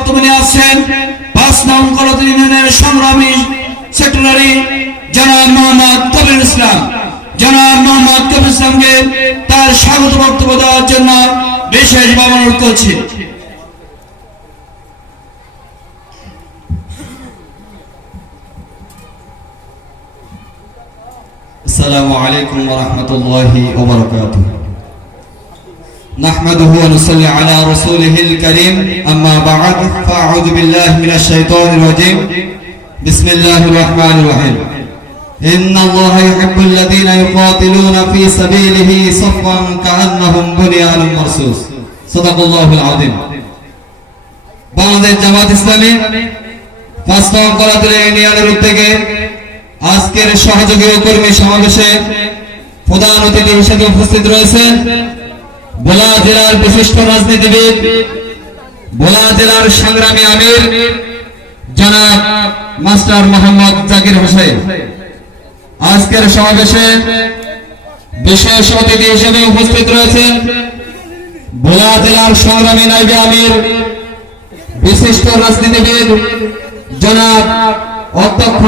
বক্তব্য নিয়ে আসছেন পাঁচ নং কলতলি ইউনিয়নের সংগ্রামী সেক্রেটারি জনাব মোহাম্মদ কবির ইসলাম জনাব মোহাম্মদ কবির ইসলামকে তার স্বাগত বক্তব্য দেওয়ার জন্য বিশেষভাবে অনুরোধ করছি السلام عليكم ورحمة الله وبركاته نحمده ونصلي على رسوله الكريم أما بعد فأعوذ بالله من الشيطان الرجيم بسم الله الرحمن الرحيم إن الله يحب الذين يقاتلون في سبيله صفا كأنهم بنيان مرصوص صدق الله العظيم বাংলাদেশ জামাত ইসলামী পাঁচ নং কলাতুল ইউনিয়নের উদ্যোগে আজকের সহযোগী ও কর্মী সমাবেশে প্রধান অতিথি হিসেবে উপস্থিত রয়েছেন ভোলা জেলার বিশিষ্ট রাজনীতিবিদ, ভোলা জেলার সংগ্রামী আমির, জনাব মাস্টার মোহাম্মদ জাকির হোসেন। আজকের সমাবেশে বিশেষ অতিথি হিসেবে উপস্থিত রয়েছেন ভোলা জেলার সংগ্রামী নাইবে আমির, বিশিষ্ট রাজনীতিবিদ জনাব অধ্যক্ষ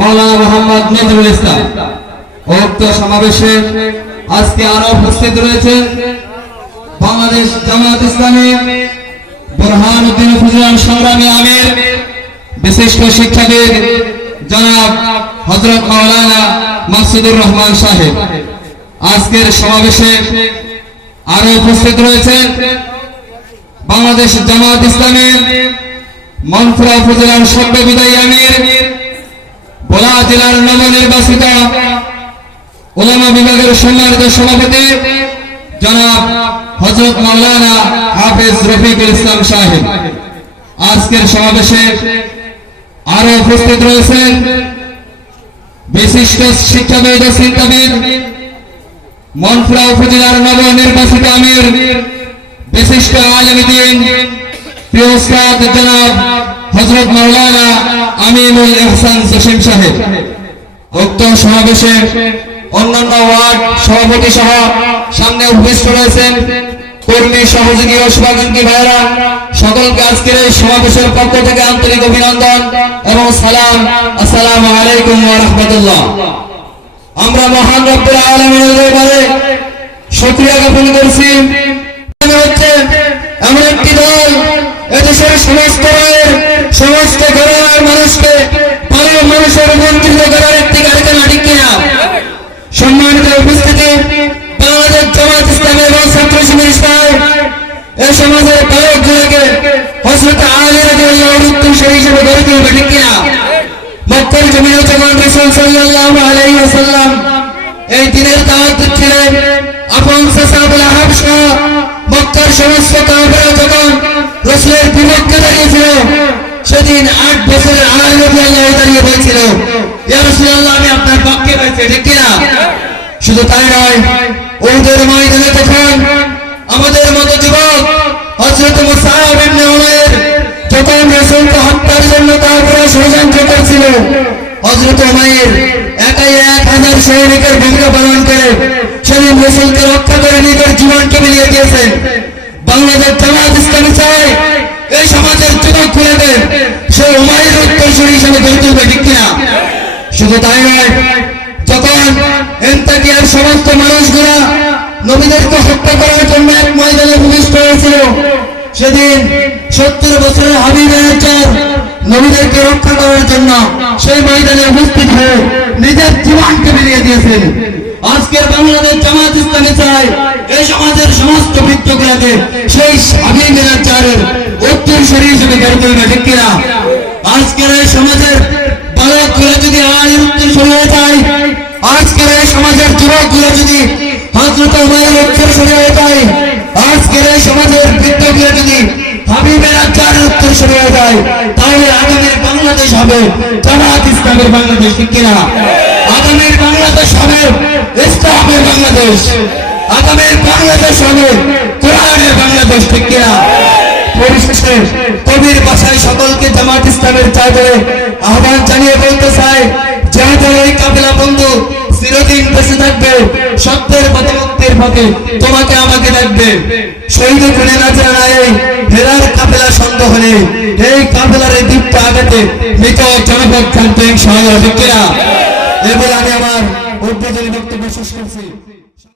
মৌলানা মোহাম্মদ নজরুল ইসলাম। উক্ত সমাবেশে আজকে আরও উপস্থিত রয়েছেন বাংলাদেশ জামাত ইসলামী বোরহান উদ্দিন ফুজলান সংগ্রামী আমির বিশিষ্ট শিক্ষাবিদ জনাব হজরত মাওলানা মাসুদুর রহমান সাহেব। আজকের সমাবেশে আরও উপস্থিত রয়েছেন বাংলাদেশ জামাত ইসলামী মনফুরা উপজেলার সভ্য বিদায়ী আমির ভোলা জেলার নবনির্বাচিত ওলামা বিভাগের সম্মানিত সভাপতি জনাব হজরত মাওলানা হাফেজ রফিকুল ইসলাম সাহেব। আজকের সমাবেশে আরও উপস্থিত রয়েছেন বিশিষ্ট শিক্ষাবিদ ও চিন্তাবিদ মনফুরা উপজেলার নবনির্বাচিত আমির, বিশিষ্ট আলমদিন প্রিয় জনাব হজরত মাওলানা আমিনুল ইহসান জসিম সাহেব। উক্ত সমাবেশে অন্যান্য ওয়ার্ড সভাপতি সহ সামনে উপস্থিত রয়েছেন কর্মী, সহযোগী ও শুভাকাঙ্ক্ষী ভাইরা সকলকে আজকের এই সমাবেশের পক্ষ থেকে আন্তরিক অভিনন্দন এবং সালাম। আসসালামু আলাইকুম রাহমাতুল্লাহ। আমরা মহান রব্বুল আলামিনের দরবারে শুকরিয়া জ্ঞাপন করছি। হচ্ছে এমন একটি দল এদেশের সমস্ত রায়ের, সমস্ত ঘরের মানুষকে পাড়ার মানুষের বঞ্চিত করার একটি কারখানা সম্মানিত উপস্থিতি, বাংলাদেশ জামাত ইসলামী এবং ছাত্র শিবির ইসলাম এ সমাজের পালক গুলোকে হজরত আলী রাদিয়াল্লাহু উত্তম শরীর হিসেবে গড়ে তুলবে, ঠিক কিনা? মক্কার জমিনে যখন রাসূল সাল্লাল্লাহু আলাইহি ওয়াসাল্লাম। এই দিনের দাওয়াত দিচ্ছিলেন আপন সাসাবুল আহাব সহ মক্কার সমস্ত কাফেররা যখন রাসূলের বিপক্ষে দাঁড়িয়েছিল, সেদিন আট বছরের আলী রাদিয়াল্লাহু দাঁড়িয়ে বলছিল আমি আপনার পক্ষে রয়েছে ঠিক কিনা? শুধু তাই নয় ওদের ময়দানে তখন আমাদের মতো যুবক ইবনে উমাইর যখন রাসূলকে হত্যার জন্য কাফেররা ষড়যন্ত্র করছিল হযরত উমাইর একাই এক হাজার সৈনিকের ভূমিকা পালন করে সেদিন রাসূলকে রক্ষা করে নিজের জীবনকে বিলিয়ে দিয়েছেন বাংলাদেশ জামাত ইসলামী চায় এই সমাজের যুবক খুলেদের সে উমাইর উত্তরসূরি হিসেবে গড়ে তুলবে ঠিক কিনা? শুধু তাই নয় যখন এন্তাকিয়ার সমস্ত মানুষগুলা নবীদেরকে হত্যা করার জন্য এক ময়দানে ভূমিষ্ঠ হয়েছিল, সেদিন সত্তর বছরের হাবিবের চার নবীদেরকে রক্ষা করার জন্য সেই ময়দানে উপস্থিত হয়ে নিজের জীবনকে বেরিয়ে দিয়েছেন। আজকের বাংলাদেশ জামাত ইসলামী চায় এই সমাজের সমস্ত বৃত্তগুলাকে সেই হাবিবের চারের উত্তর শরীর হিসেবে গড়ে তুলবে আজকের এই সমাজের বালকগুলো যদি আয়ের উত্তর আজকের এই সমাজের যুবকগুলো যদি হজরত উমায়ের উত্তর যায়, আজকের এই সমাজের বৃদ্ধগুলো যদি আগামীর বাংলাদেশ হবে জামাত বাংলাদেশ কিনা? বাংলাদেশ হবে ইসলামের বাংলাদেশ। আগামীর বাংলাদেশ পরিশেষে কবির ভাষায় সকলকে জামাত ইসলামের চাদরে আহ্বান জানিয়ে বলতে চাই এই কাফেলা বন্ধু, চিরদিন বেঁচে থাকবে, সত্যের তোমাকে আমাকে দেখবে শহীদ খুলে না জানায় হেরার কাফেলা আগাতে হলে এই কাফেলার এই দ্বীপটা আগাতে এরপরে আমি আমার উদ্বোধনী বক্তব্য শেষ করছি।